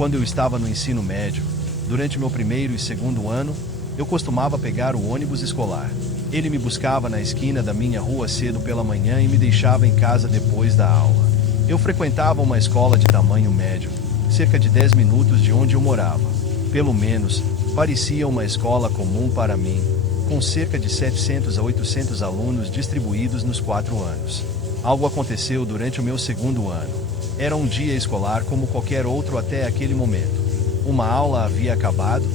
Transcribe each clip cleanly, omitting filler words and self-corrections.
Quando eu estava no ensino médio, durante meu primeiro e segundo ano, eu costumava pegar o ônibus escolar. Ele me buscava na esquina da minha rua cedo pela manhã e me deixava em casa depois da aula. Eu frequentava uma escola de tamanho médio, cerca de 10 minutos de onde eu morava. Pelo menos, parecia uma escola comum para mim, com cerca de 700 a 800 alunos distribuídos nos 4 anos. Algo aconteceu durante o meu segundo ano. Era um dia escolar como qualquer outro até aquele momento. Uma aula havia acabado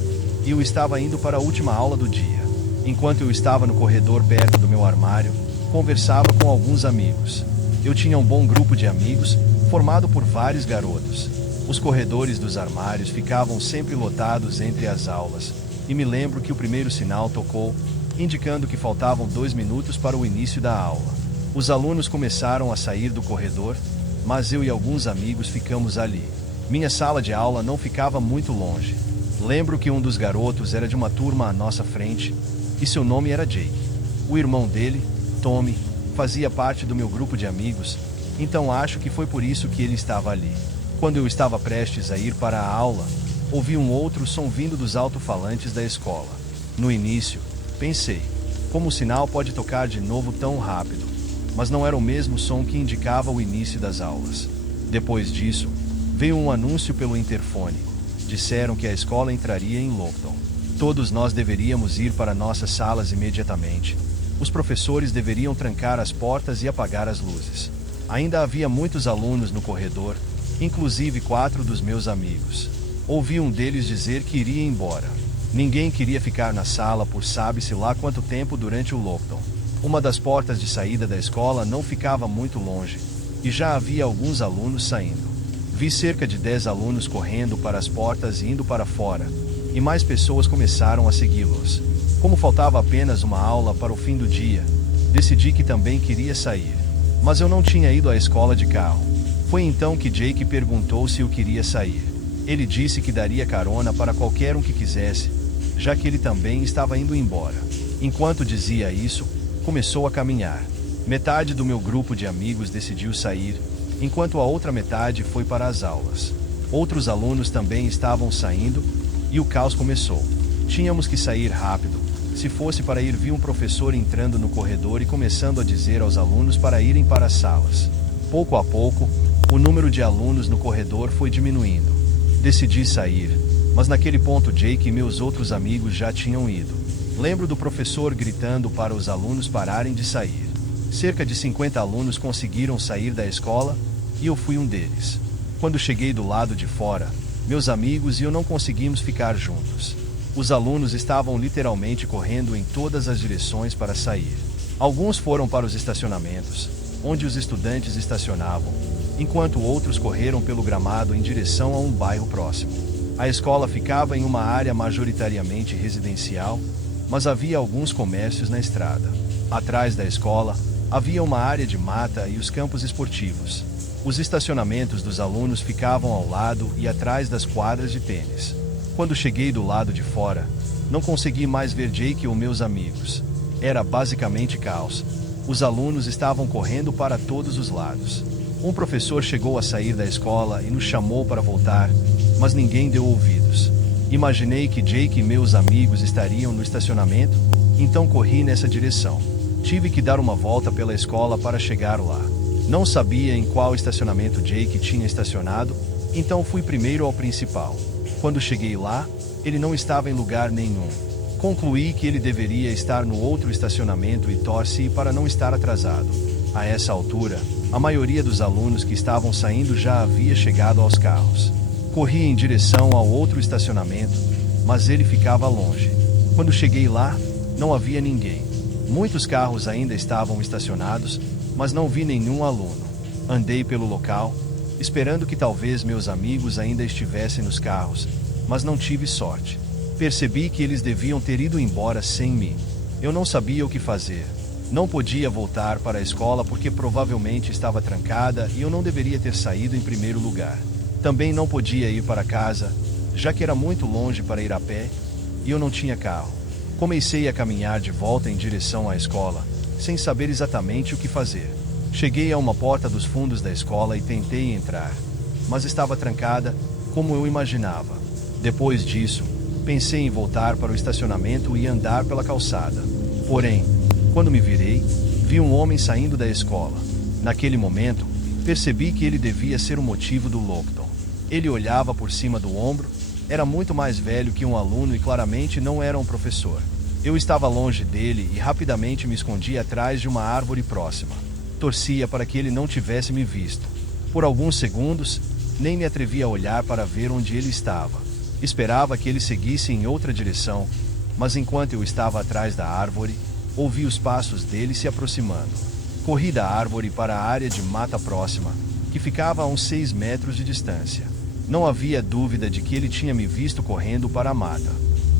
e eu estava indo para a última aula do dia. Enquanto eu estava no corredor perto do meu armário, conversava com alguns amigos. Eu tinha um bom grupo de amigos, formado por vários garotos. Os corredores dos armários ficavam sempre lotados entre as aulas, e me lembro que o primeiro sinal tocou, indicando que faltavam 2 minutos para o início da aula. Os alunos começaram a sair do corredor, mas eu e alguns amigos ficamos ali. Minha sala de aula não ficava muito longe. Lembro que um dos garotos era de uma turma à nossa frente, e seu nome era Jake. O irmão dele, Tommy, fazia parte do meu grupo de amigos, então acho que foi por isso que ele estava ali. Quando eu estava prestes a ir para a aula, ouvi um outro som vindo dos alto-falantes da escola. No início, pensei, como o sinal pode tocar de novo tão rápido? Mas não era o mesmo som que indicava o início das aulas. Depois disso, veio um anúncio pelo interfone. Disseram que a escola entraria em lockdown. Todos nós deveríamos ir para nossas salas imediatamente. Os professores deveriam trancar as portas e apagar as luzes. Ainda havia muitos alunos no corredor, inclusive 4 dos meus amigos. Ouvi um deles dizer que iria embora. Ninguém queria ficar na sala por sabe-se lá quanto tempo durante o lockdown. Uma das portas de saída da escola não ficava muito longe, e já havia alguns alunos saindo. Vi cerca de 10 alunos correndo para as portas e indo para fora, e mais pessoas começaram a segui-los. Como faltava apenas uma aula para o fim do dia, decidi que também queria sair. Mas eu não tinha ido à escola de carro. Foi então que Jake perguntou se eu queria sair. Ele disse que daria carona para qualquer um que quisesse, já que ele também estava indo embora. Enquanto dizia isso, começou a caminhar. Metade do meu grupo de amigos decidiu sair, enquanto a outra metade foi para as aulas. Outros alunos também estavam saindo, e o caos começou. Tínhamos que sair rápido. Se fosse para ir, vi um professor entrando no corredor e começando a dizer aos alunos para irem para as salas. Pouco a pouco, o número de alunos no corredor foi diminuindo. Decidi sair, mas naquele ponto Jake e meus outros amigos já tinham ido. Lembro do professor gritando para os alunos pararem de sair. Cerca de 50 alunos conseguiram sair da escola, e eu fui um deles. Quando cheguei do lado de fora, meus amigos e eu não conseguimos ficar juntos. Os alunos estavam literalmente correndo em todas as direções para sair. Alguns foram para os estacionamentos, onde os estudantes estacionavam, enquanto outros correram pelo gramado em direção a um bairro próximo. A escola ficava em uma área majoritariamente residencial, mas havia alguns comércios na estrada. Atrás da escola, havia uma área de mata e os campos esportivos. Os estacionamentos dos alunos ficavam ao lado e atrás das quadras de tênis. Quando cheguei do lado de fora, não consegui mais ver Jake ou meus amigos. Era basicamente caos. Os alunos estavam correndo para todos os lados. Um professor chegou a sair da escola e nos chamou para voltar, mas ninguém deu ouvidos. Imaginei que Jake e meus amigos estariam no estacionamento, então corri nessa direção. Tive que dar uma volta pela escola para chegar lá. Não sabia em qual estacionamento Jake tinha estacionado, então fui primeiro ao principal. Quando cheguei lá, ele não estava em lugar nenhum. Concluí que ele deveria estar no outro estacionamento e torci para não estar atrasado. A essa altura, a maioria dos alunos que estavam saindo já havia chegado aos carros. Corri em direção ao outro estacionamento, mas ele ficava longe. Quando cheguei lá, não havia ninguém. Muitos carros ainda estavam estacionados, mas não vi nenhum aluno. Andei pelo local, esperando que talvez meus amigos ainda estivessem nos carros, mas não tive sorte. Percebi que eles deviam ter ido embora sem mim. Eu não sabia o que fazer. Não podia voltar para a escola porque provavelmente estava trancada e eu não deveria ter saído em primeiro lugar. Também não podia ir para casa, já que era muito longe para ir a pé, e eu não tinha carro. Comecei a caminhar de volta em direção à escola, sem saber exatamente o que fazer. Cheguei a uma porta dos fundos da escola e tentei entrar, mas estava trancada, como eu imaginava. Depois disso, pensei em voltar para o estacionamento e andar pela calçada. Porém, quando me virei, vi um homem saindo da escola. Naquele momento, percebi que ele devia ser o motivo do lockdown. Ele olhava por cima do ombro, era muito mais velho que um aluno e claramente não era um professor. Eu estava longe dele e rapidamente me escondi atrás de uma árvore próxima. Torcia para que ele não tivesse me visto. Por alguns segundos, nem me atrevi a olhar para ver onde ele estava. Esperava que ele seguisse em outra direção, mas enquanto eu estava atrás da árvore, ouvi os passos dele se aproximando. Corri da árvore para a área de mata próxima, que ficava a uns 6 metros de distância. Não havia dúvida de que ele tinha me visto correndo para a mata.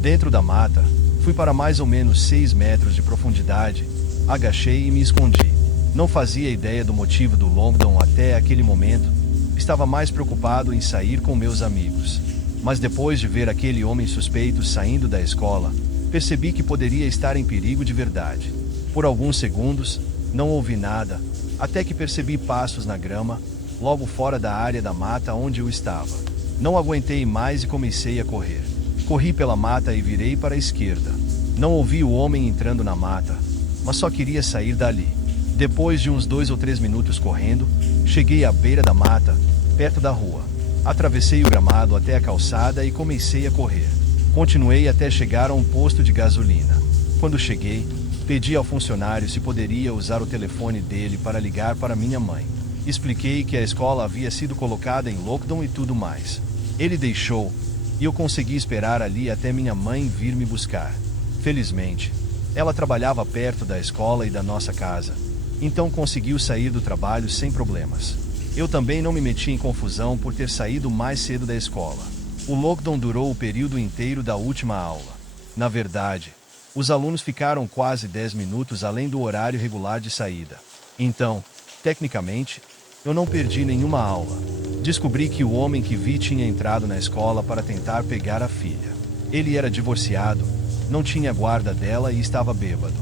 Dentro da mata, fui para mais ou menos 6 metros de profundidade, agachei e me escondi. Não fazia ideia do motivo do lockdown até aquele momento. Estava mais preocupado em sair com meus amigos. Mas depois de ver aquele homem suspeito saindo da escola, percebi que poderia estar em perigo de verdade. Por alguns segundos, não ouvi nada, até que percebi passos na grama, logo fora da área da mata onde eu estava. Não aguentei mais e comecei a correr. Corri pela mata e virei para a esquerda. Não ouvi o homem entrando na mata, mas só queria sair dali. Depois de uns 2 ou 3 minutos correndo, cheguei à beira da mata, perto da rua. Atravessei o gramado até a calçada e comecei a correr. Continuei até chegar a um posto de gasolina. Quando cheguei, pedi ao funcionário se poderia usar o telefone dele para ligar para minha mãe. Expliquei que a escola havia sido colocada em lockdown e tudo mais. Ele deixou, e eu consegui esperar ali até minha mãe vir me buscar. Felizmente, ela trabalhava perto da escola e da nossa casa, então conseguiu sair do trabalho sem problemas. Eu também não me meti em confusão por ter saído mais cedo da escola. O lockdown durou o período inteiro da última aula. Na verdade, os alunos ficaram quase 10 minutos além do horário regular de saída. Então, tecnicamente, eu não perdi nenhuma aula. Descobri que o homem que vi tinha entrado na escola para tentar pegar a filha. Ele era divorciado, não tinha guarda dela e estava bêbado.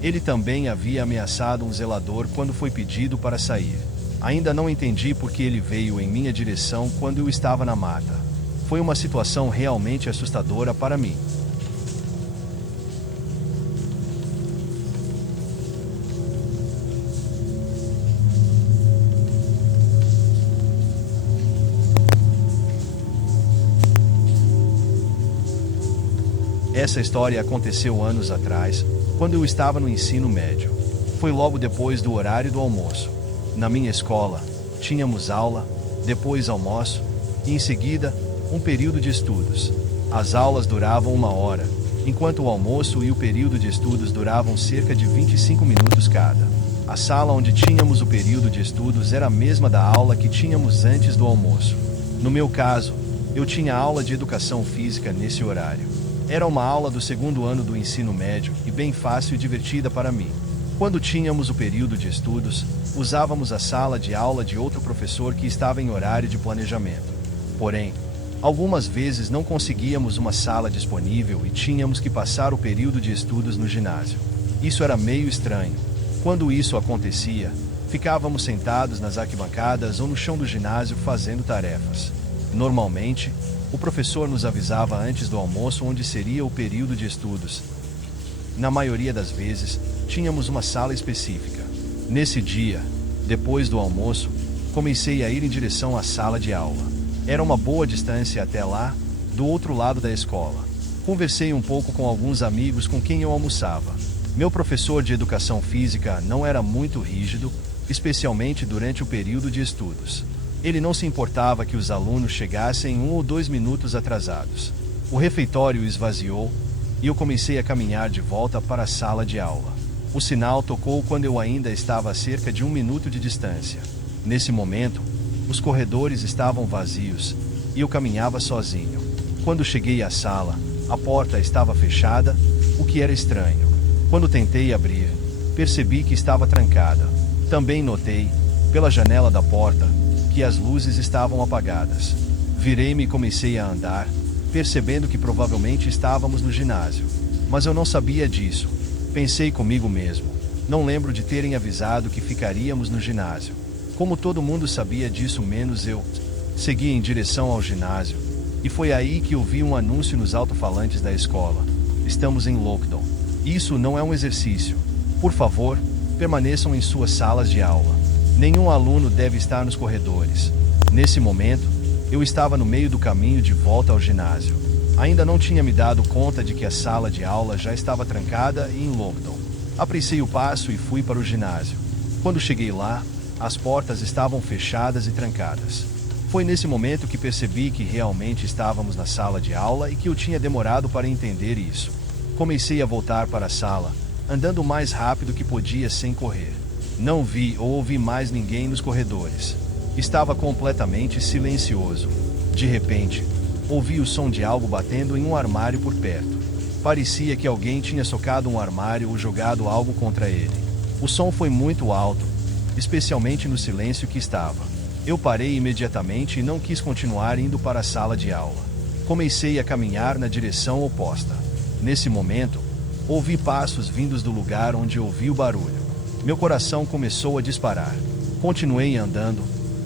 Ele também havia ameaçado um zelador quando foi pedido para sair. Ainda não entendi por que ele veio em minha direção quando eu estava na mata. Foi uma situação realmente assustadora para mim. Essa história aconteceu anos atrás, quando eu estava no ensino médio. Foi logo depois do horário do almoço. Na minha escola, tínhamos aula, depois almoço, e em seguida, um período de estudos. As aulas duravam 1 hora, enquanto o almoço e o período de estudos duravam cerca de 25 minutos cada. A sala onde tínhamos o período de estudos era a mesma da aula que tínhamos antes do almoço. No meu caso, eu tinha aula de educação física nesse horário. Era uma aula do 2º ano do ensino médio e bem fácil e divertida para mim. Quando tínhamos o período de estudos, usávamos a sala de aula de outro professor que estava em horário de planejamento. Porém, algumas vezes não conseguíamos uma sala disponível e tínhamos que passar o período de estudos no ginásio. Isso era meio estranho. Quando isso acontecia, ficávamos sentados nas arquibancadas ou no chão do ginásio fazendo tarefas. Normalmente, o professor nos avisava antes do almoço onde seria o período de estudos. Na maioria das vezes, tínhamos uma sala específica. Nesse dia, depois do almoço, comecei a ir em direção à sala de aula. Era uma boa distância até lá, do outro lado da escola. Conversei um pouco com alguns amigos com quem eu almoçava. Meu professor de educação física não era muito rígido, especialmente durante o período de estudos. Ele não se importava que os alunos chegassem 1 ou 2 minutos atrasados. O refeitório esvaziou e eu comecei a caminhar de volta para a sala de aula. O sinal tocou quando eu ainda estava a cerca de 1 minuto de distância. Nesse momento, os corredores estavam vazios e eu caminhava sozinho. Quando cheguei à sala, a porta estava fechada, o que era estranho. Quando tentei abrir, percebi que estava trancada. Também notei, pela janela da porta, que as luzes estavam apagadas. Virei-me e comecei a andar, percebendo que provavelmente estávamos no ginásio. Mas eu não sabia disso. Pensei comigo mesmo. Não lembro de terem avisado que ficaríamos no ginásio. Como todo mundo sabia disso menos eu, segui em direção ao ginásio, E foi aí que eu vi um anúncio nos alto-falantes da escola. Estamos em lockdown. Isso não é um exercício. Por favor, permaneçam em suas salas de aula. Nenhum aluno deve estar nos corredores. Nesse momento, eu estava no meio do caminho de volta ao ginásio. Ainda não tinha me dado conta de que a sala de aula já estava trancada e em lockdown. Apressei o passo e fui para o ginásio. Quando cheguei lá, as portas estavam fechadas e trancadas. Foi nesse momento que percebi que realmente estávamos na sala de aula e que eu tinha demorado para entender isso. Comecei a voltar para a sala, andando o mais rápido que podia sem correr. Não vi ou ouvi mais ninguém nos corredores. Estava completamente silencioso. De repente, ouvi o som de algo batendo em um armário por perto. Parecia que alguém tinha socado um armário ou jogado algo contra ele. O som foi muito alto, especialmente no silêncio que estava. Eu parei imediatamente e não quis continuar indo para a sala de aula. Comecei a caminhar na direção oposta. Nesse momento, ouvi passos vindos do lugar onde ouvi o barulho. Meu coração começou a disparar. Continuei andando,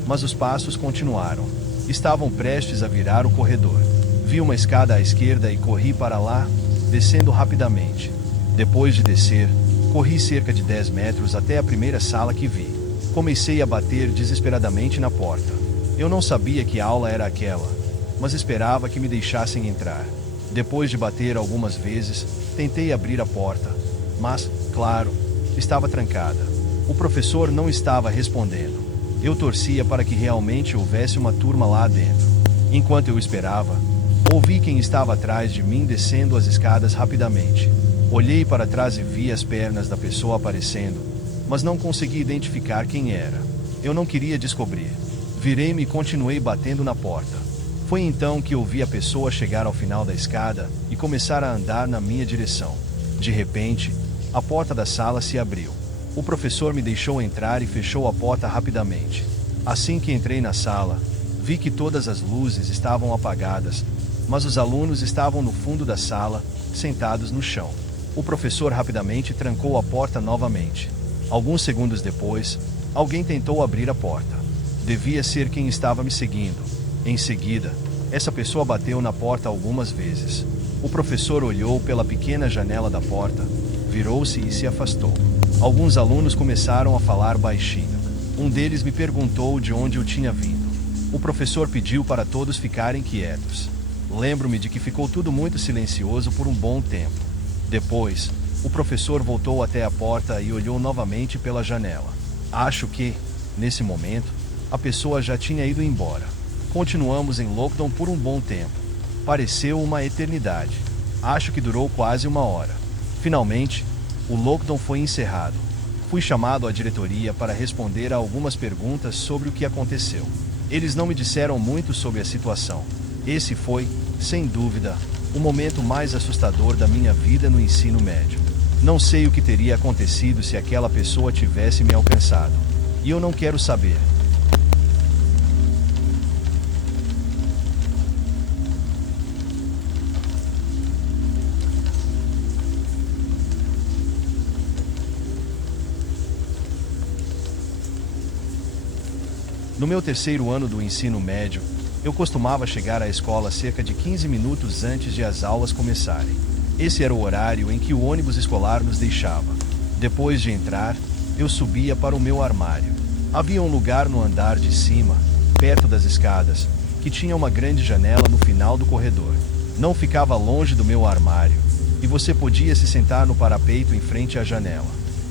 mas os passos continuaram. Estavam prestes a virar o corredor. Vi uma escada à esquerda e corri para lá, descendo rapidamente. Depois de descer, corri cerca de 10 metros até a primeira sala que vi. Comecei a bater desesperadamente na porta. Eu não sabia que aula era aquela, mas esperava que me deixassem entrar. Depois de bater algumas vezes, tentei abrir a porta, mas, claro, estava trancada. O professor não estava respondendo. Eu torcia para que realmente houvesse uma turma lá dentro. Enquanto eu esperava, ouvi quem estava atrás de mim descendo as escadas rapidamente. Olhei para trás e vi as pernas da pessoa aparecendo, mas não consegui identificar quem era. Eu não queria descobrir. Virei-me e continuei batendo na porta. Foi então que eu vi a pessoa chegar ao final da escada e começar a andar na minha direção. De repente, a porta da sala se abriu. O professor me deixou entrar e fechou a porta rapidamente. Assim que entrei na sala, vi que todas as luzes estavam apagadas, mas os alunos estavam no fundo da sala, sentados no chão. O professor rapidamente trancou a porta novamente. Alguns segundos depois, alguém tentou abrir a porta. Devia ser quem estava me seguindo. Em seguida, essa pessoa bateu na porta algumas vezes. O professor olhou pela pequena janela da porta, virou-se e se afastou. Alguns alunos começaram a falar baixinho. Um deles me perguntou de onde eu tinha vindo. O professor pediu para todos ficarem quietos. Lembro-me de que ficou tudo muito silencioso por um bom tempo. Depois, o professor voltou até a porta e olhou novamente pela janela. Acho que, nesse momento, a pessoa já tinha ido embora. Continuamos em lockdown por um bom tempo. Pareceu uma eternidade. Acho que durou quase uma hora. Finalmente, o lockdown foi encerrado. Fui chamado à diretoria para responder a algumas perguntas sobre o que aconteceu. Eles não me disseram muito sobre a situação. Esse foi, sem dúvida, o momento mais assustador da minha vida no ensino médio. Não sei o que teria acontecido se aquela pessoa tivesse me alcançado. E eu não quero saber. No meu terceiro ano do ensino médio, eu costumava chegar à escola cerca de 15 minutos antes de as aulas começarem. Esse era o horário em que o ônibus escolar nos deixava. Depois de entrar, eu subia para o meu armário. Havia um lugar no andar de cima, perto das escadas, que tinha uma grande janela no final do corredor. Não ficava longe do meu armário, e você podia se sentar no parapeito em frente à janela.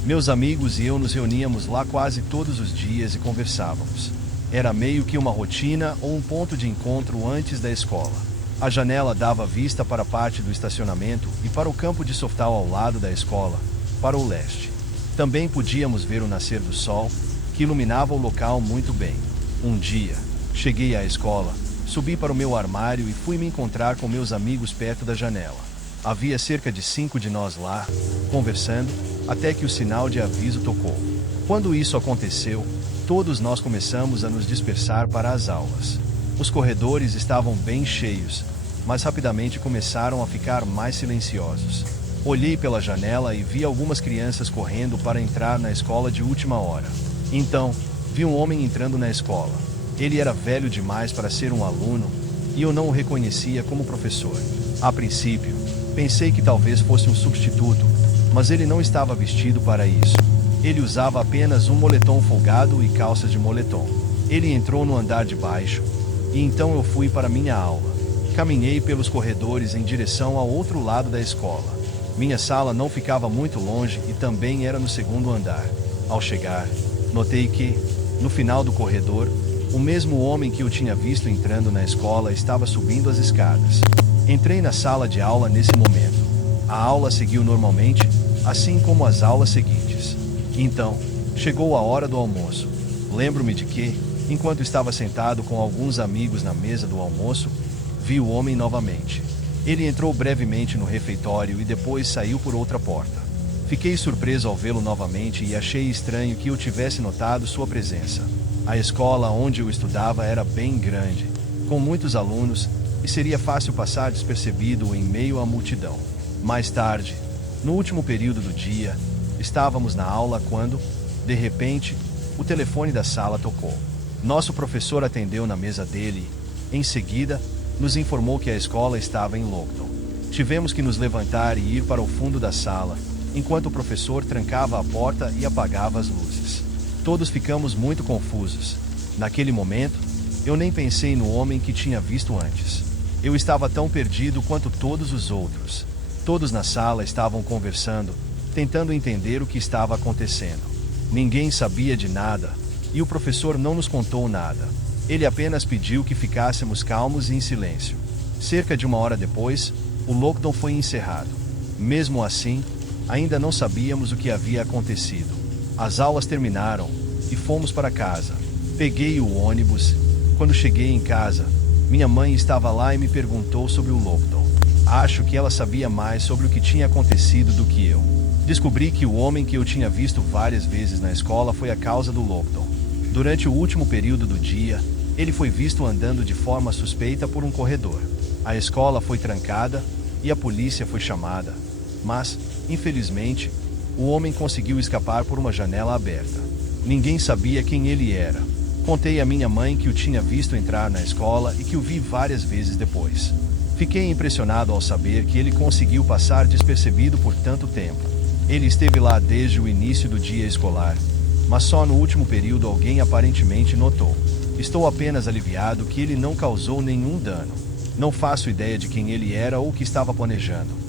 Meus amigos e eu nos reuníamos lá quase todos os dias e conversávamos. Era meio que uma rotina ou um ponto de encontro antes da escola. A janela dava vista para a parte do estacionamento e para o campo de softball ao lado da escola, para o leste. Também podíamos ver o nascer do sol, que iluminava o local muito bem. Um dia, cheguei à escola, subi para o meu armário e fui me encontrar com meus amigos perto da janela. Havia cerca de 5 de nós lá, conversando, até que o sinal de aviso tocou. Quando isso aconteceu, todos nós começamos a nos dispersar para as aulas. Os corredores estavam bem cheios, mas rapidamente começaram a ficar mais silenciosos. Olhei pela janela e vi algumas crianças correndo para entrar na escola de última hora. Então, vi um homem entrando na escola. Ele era velho demais para ser um aluno, e eu não o reconhecia como professor. A princípio, pensei que talvez fosse um substituto, mas ele não estava vestido para isso. Ele usava apenas um moletom folgado e calças de moletom. Ele entrou no andar de baixo, e então eu fui para minha aula. Caminhei pelos corredores em direção ao outro lado da escola. Minha sala não ficava muito longe e também era no segundo andar. Ao chegar, notei que, no final do corredor, o mesmo homem que eu tinha visto entrando na escola estava subindo as escadas. Entrei na sala de aula nesse momento. A aula seguiu normalmente, assim como as aulas seguintes. Então, chegou a hora do almoço. Lembro-me de que, enquanto estava sentado com alguns amigos na mesa do almoço, vi o homem novamente. Ele entrou brevemente no refeitório e depois saiu por outra porta. Fiquei surpreso ao vê-lo novamente e achei estranho que eu tivesse notado sua presença. A escola onde eu estudava era bem grande, com muitos alunos, e seria fácil passar despercebido em meio à multidão. Mais tarde, no último período do dia, estávamos na aula quando, de repente, o telefone da sala tocou. Nosso professor atendeu na mesa dele e, em seguida, nos informou que a escola estava em lockdown. Tivemos que nos levantar e ir para o fundo da sala, enquanto o professor trancava a porta e apagava as luzes. Todos ficamos muito confusos. Naquele momento, eu nem pensei no homem que tinha visto antes. Eu estava tão perdido quanto todos os outros. Todos na sala estavam conversando, tentando entender o que estava acontecendo. Ninguém sabia de nada, e o professor não nos contou nada. Ele apenas pediu que ficássemos calmos e em silêncio. Cerca de 1 hora depois, o lockdown foi encerrado. Mesmo assim, ainda não sabíamos o que havia acontecido. As aulas terminaram e fomos para casa. Peguei o ônibus. Quando cheguei em casa, minha mãe estava lá e me perguntou sobre o lockdown. Acho que ela sabia mais sobre o que tinha acontecido do que eu. Descobri que o homem que eu tinha visto várias vezes na escola foi a causa do lockdown. Durante o último período do dia, ele foi visto andando de forma suspeita por um corredor. A escola foi trancada e a polícia foi chamada, mas, infelizmente, o homem conseguiu escapar por uma janela aberta. Ninguém sabia quem ele era. Contei à minha mãe que o tinha visto entrar na escola e que o vi várias vezes depois. Fiquei impressionado ao saber que ele conseguiu passar despercebido por tanto tempo. Ele esteve lá desde o início do dia escolar, mas só no último período alguém aparentemente notou. Estou apenas aliviado que ele não causou nenhum dano. Não faço ideia de quem ele era ou o que estava planejando.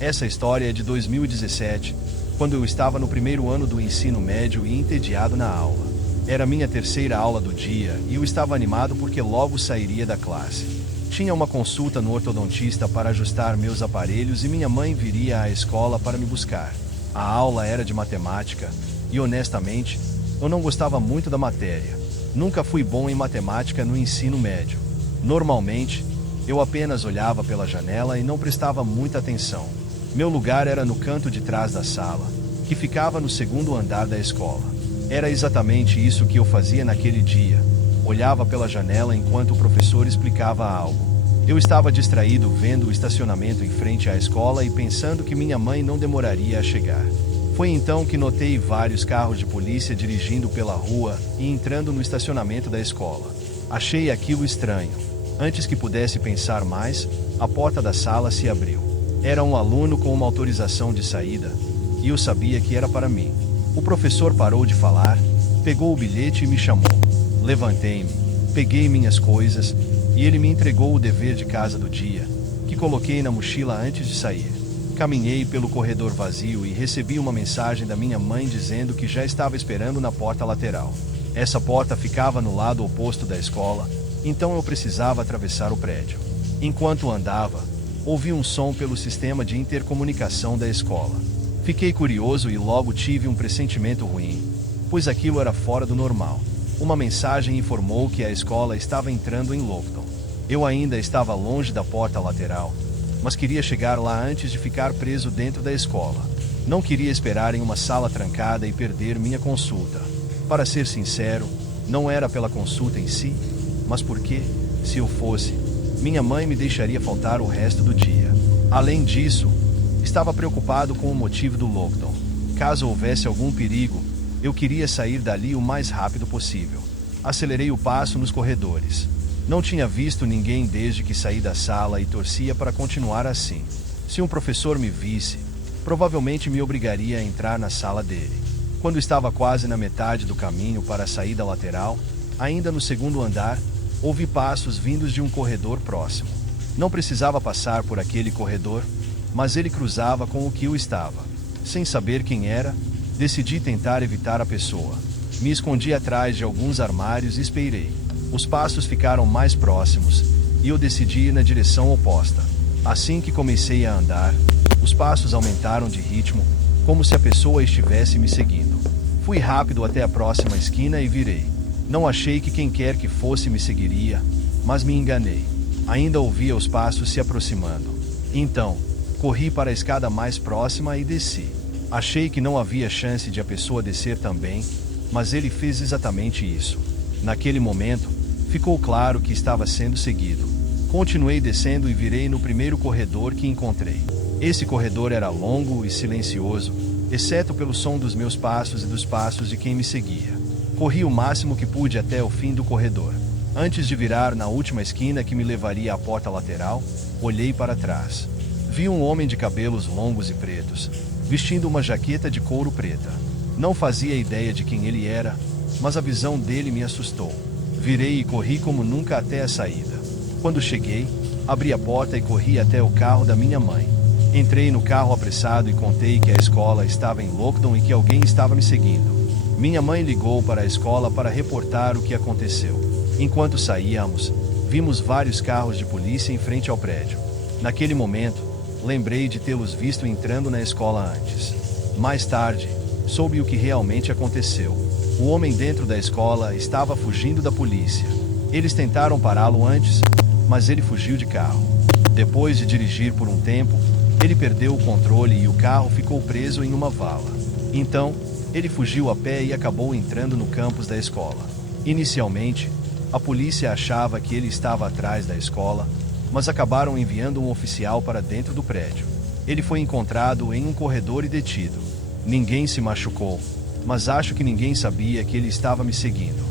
Essa história é de 2017, quando eu estava no primeiro ano do ensino médio e entediado na aula. Era minha terceira aula do dia e eu estava animado porque logo sairia da classe. Tinha uma consulta no ortodontista para ajustar meus aparelhos e minha mãe viria à escola para me buscar. A aula era de matemática e, honestamente, eu não gostava muito da matéria. Nunca fui bom em matemática no ensino médio. Normalmente, eu apenas olhava pela janela e não prestava muita atenção. Meu lugar era no canto de trás da sala, que ficava no segundo andar da escola. Era exatamente isso que eu fazia naquele dia. Olhava pela janela enquanto o professor explicava algo. Eu estava distraído vendo o estacionamento em frente à escola e pensando que minha mãe não demoraria a chegar. Foi então que notei vários carros de polícia dirigindo pela rua e entrando no estacionamento da escola. Achei aquilo estranho. Antes que pudesse pensar mais, a porta da sala se abriu. Era um aluno com uma autorização de saída, e eu sabia que era para mim. O professor parou de falar, pegou o bilhete e me chamou. Levantei-me, peguei minhas coisas, e ele me entregou o dever de casa do dia, que coloquei na mochila antes de sair. Caminhei pelo corredor vazio e recebi uma mensagem da minha mãe dizendo que já estava esperando na porta lateral. Essa porta ficava no lado oposto da escola, então eu precisava atravessar o prédio. Enquanto andava, ouvi um som pelo sistema de intercomunicação da escola. Fiquei curioso e logo tive um pressentimento ruim, pois aquilo era fora do normal. Uma mensagem informou que a escola estava entrando em lockdown. Eu ainda estava longe da porta lateral, mas queria chegar lá antes de ficar preso dentro da escola. Não queria esperar em uma sala trancada e perder minha consulta. Para ser sincero, não era pela consulta em si, mas porque, se eu fosse, minha mãe me deixaria faltar o resto do dia. Além disso, estava preocupado com o motivo do lockdown. Caso houvesse algum perigo, eu queria sair dali o mais rápido possível. Acelerei o passo nos corredores. Não tinha visto ninguém desde que saí da sala e torcia para continuar assim. Se um professor me visse, provavelmente me obrigaria a entrar na sala dele. Quando estava quase na metade do caminho para a saída lateral, ainda no segundo andar, ouvi passos vindos de um corredor próximo. Não precisava passar por aquele corredor, mas ele cruzava com o que eu estava. Sem saber quem era, decidi tentar evitar a pessoa. Me escondi atrás de alguns armários e esperei. Os passos ficaram mais próximos, e eu decidi ir na direção oposta. Assim que comecei a andar, os passos aumentaram de ritmo, como se a pessoa estivesse me seguindo. Fui rápido até a próxima esquina e virei. Não achei que quem quer que fosse me seguiria, mas me enganei. Ainda ouvia os passos se aproximando. Então, corri para a escada mais próxima e desci. Achei que não havia chance de a pessoa descer também, mas ele fez exatamente isso. Naquele momento, ficou claro que estava sendo seguido. Continuei descendo e virei no primeiro corredor que encontrei. Esse corredor era longo e silencioso, exceto pelo som dos meus passos e dos passos de quem me seguia. Corri o máximo que pude até o fim do corredor. Antes de virar na última esquina que me levaria à porta lateral, olhei para trás. Vi um homem de cabelos longos e pretos, vestindo uma jaqueta de couro preta. Não fazia ideia de quem ele era, mas a visão dele me assustou. Virei e corri como nunca até a saída. Quando cheguei, abri a porta e corri até o carro da minha mãe. Entrei no carro apressado e contei que a escola estava em lockdown e que alguém estava me seguindo. Minha mãe ligou para a escola para reportar o que aconteceu. Enquanto saíamos, vimos vários carros de polícia em frente ao prédio. Naquele momento, lembrei de tê-los visto entrando na escola antes. Mais tarde, soube o que realmente aconteceu. O homem dentro da escola estava fugindo da polícia. Eles tentaram pará-lo antes, mas ele fugiu de carro. Depois de dirigir por um tempo, ele perdeu o controle e o carro ficou preso em uma vala. Então, ele fugiu a pé e acabou entrando no campus da escola. Inicialmente, a polícia achava que ele estava atrás da escola, mas acabaram enviando um oficial para dentro do prédio. Ele foi encontrado em um corredor e detido. Ninguém se machucou, mas acho que ninguém sabia que ele estava me seguindo.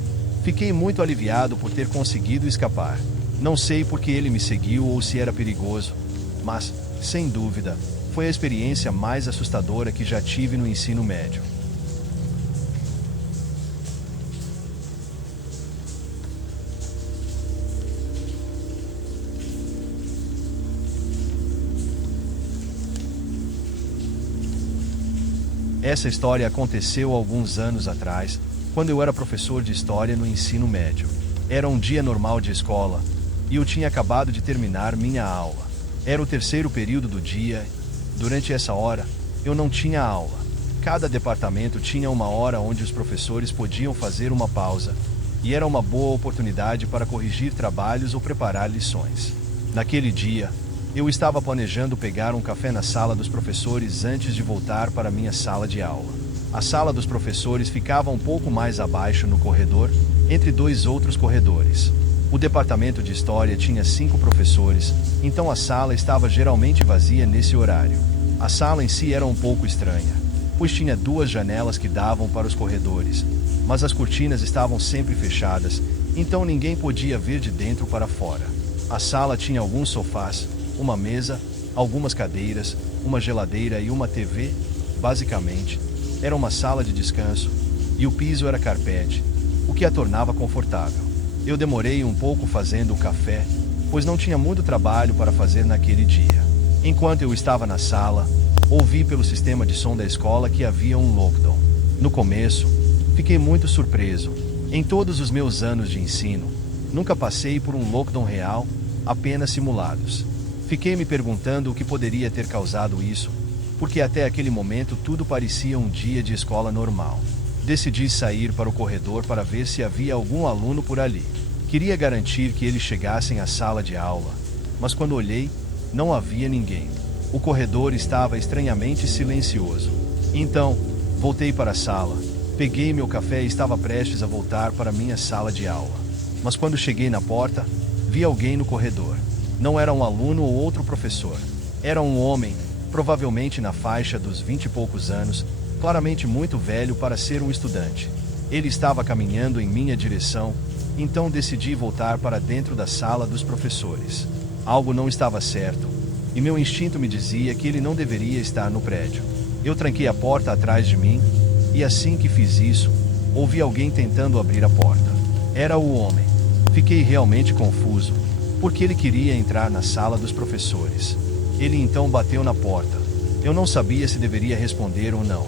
Fiquei muito aliviado por ter conseguido escapar. Não sei por que ele me seguiu ou se era perigoso, mas, sem dúvida, foi a experiência mais assustadora que já tive no ensino médio. Essa história aconteceu alguns anos atrás, quando eu era professor de história no ensino médio. Era um dia normal de escola, e eu tinha acabado de terminar minha aula. Era o terceiro período do dia. Durante essa hora, eu não tinha aula. Cada departamento tinha uma hora onde os professores podiam fazer uma pausa, e era uma boa oportunidade para corrigir trabalhos ou preparar lições. Naquele dia, eu estava planejando pegar um café na sala dos professores antes de voltar para minha sala de aula. A sala dos professores ficava um pouco mais abaixo no corredor, entre dois outros corredores. O departamento de história tinha 5 professores, então a sala estava geralmente vazia nesse horário. A sala em si era um pouco estranha, pois tinha 2 janelas que davam para os corredores, mas as cortinas estavam sempre fechadas, então ninguém podia ver de dentro para fora. A sala tinha alguns sofás, uma mesa, algumas cadeiras, uma geladeira e uma TV. Basicamente, era uma sala de descanso, e o piso era carpete, o que a tornava confortável. Eu demorei um pouco fazendo o café, pois não tinha muito trabalho para fazer naquele dia. Enquanto eu estava na sala, ouvi pelo sistema de som da escola que havia um lockdown. No começo, fiquei muito surpreso. Em todos os meus anos de ensino, nunca passei por um lockdown real, apenas simulados. Fiquei me perguntando o que poderia ter causado isso, porque até aquele momento tudo parecia um dia de escola normal. Decidi sair para o corredor para ver se havia algum aluno por ali. Queria garantir que eles chegassem à sala de aula, mas quando olhei, não havia ninguém. O corredor estava estranhamente silencioso. Então, voltei para a sala, peguei meu café e estava prestes a voltar para minha sala de aula. Mas quando cheguei na porta, vi alguém no corredor. Não era um aluno ou outro professor. Era um homem, provavelmente na faixa dos 20 e poucos anos, claramente muito velho para ser um estudante. Ele estava caminhando em minha direção, então decidi voltar para dentro da sala dos professores. Algo não estava certo, e meu instinto me dizia que ele não deveria estar no prédio. Eu tranquei a porta atrás de mim, e assim que fiz isso, ouvi alguém tentando abrir a porta. Era o homem. Fiquei realmente confuso, porque ele queria entrar na sala dos professores. Ele então bateu na porta. Eu não sabia se deveria responder ou não.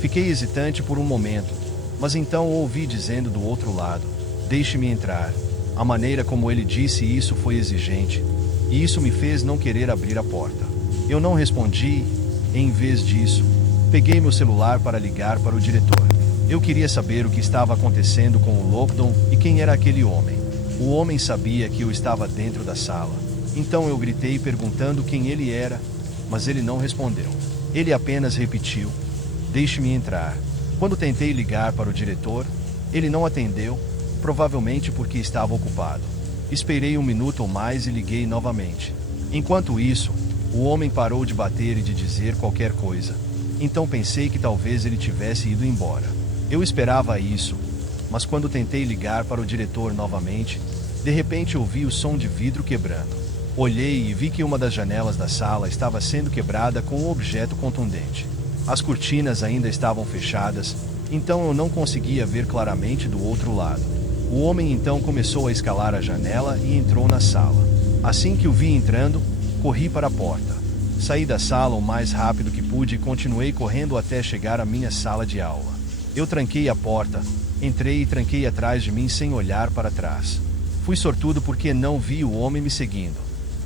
Fiquei hesitante por um momento, mas então ouvi dizendo do outro lado: "Deixe-me entrar." A maneira como ele disse isso foi exigente, e isso me fez não querer abrir a porta. Eu não respondi, e, em vez disso, peguei meu celular para ligar para o diretor. Eu queria saber o que estava acontecendo com o Lockdown e quem era aquele homem. O homem sabia que eu estava dentro da sala, então eu gritei perguntando quem ele era, mas ele não respondeu. Ele apenas repetiu: "Deixe-me entrar." Quando tentei ligar para o diretor, ele não atendeu, provavelmente porque estava ocupado. Esperei um minuto ou mais e liguei novamente. Enquanto isso, o homem parou de bater e de dizer qualquer coisa. Então pensei que talvez ele tivesse ido embora. Eu esperava isso, mas quando tentei ligar para o diretor novamente, de repente ouvi o som de vidro quebrando. Olhei e vi que uma das janelas da sala estava sendo quebrada com um objeto contundente. As cortinas ainda estavam fechadas, então eu não conseguia ver claramente do outro lado. O homem então começou a escalar a janela e entrou na sala. Assim que o vi entrando, corri para a porta. Saí da sala o mais rápido que pude e continuei correndo até chegar à minha sala de aula. Eu tranquei a porta, entrei e tranquei atrás de mim sem olhar para trás. Fui sortudo porque não vi o homem me seguindo.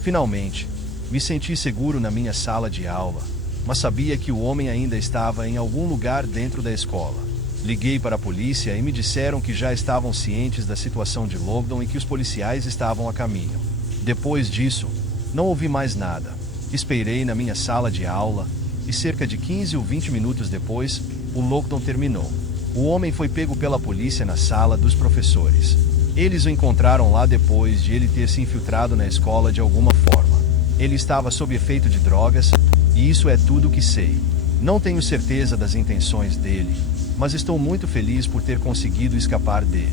Finalmente, me senti seguro na minha sala de aula, mas sabia que o homem ainda estava em algum lugar dentro da escola. Liguei para a polícia e me disseram que já estavam cientes da situação de Lockdown e que os policiais estavam a caminho. Depois disso, não ouvi mais nada. Esperei na minha sala de aula e cerca de 15 ou 20 minutos depois, o Lockdown terminou. O homem foi pego pela polícia na sala dos professores. Eles o encontraram lá depois de ele ter se infiltrado na escola de alguma forma. Ele estava sob efeito de drogas, e isso é tudo o que sei. Não tenho certeza das intenções dele, mas estou muito feliz por ter conseguido escapar dele.